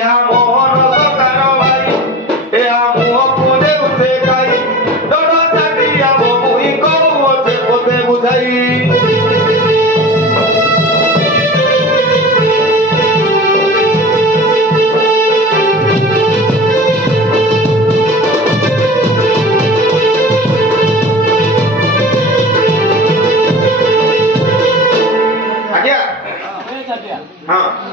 ଏହା ମୋହନ ସରକାର ଭାଇ ଏହା ମୁହଁକୁ ନେଉଛେ ଖାଇ ଡର ଚାଟିଆ ମୁହିଁ କହୁଅଛେ ପଦେ ବୁଝାଇ हाँ